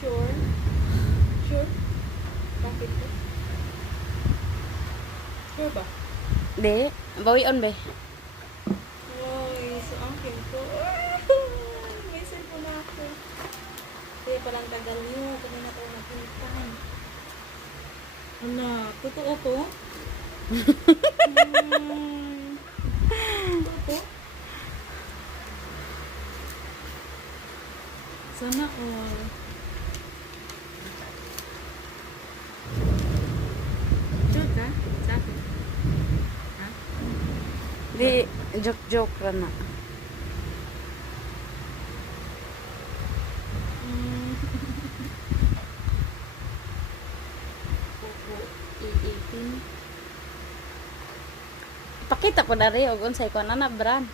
Sure? Sure? Bakit po? Sure ba? Di, bawion be. Uy, so akin po. May cellphone na ako. Kaya palang tagal niyo. Kami na tayo napuntan. Ano? Totoo to? Totoo to? Sana all. Sure ka? Sa akin? Ha? Di, joke-joke ra na. Opo, iitin. Pakita ko na rin, og unsay ko na brand.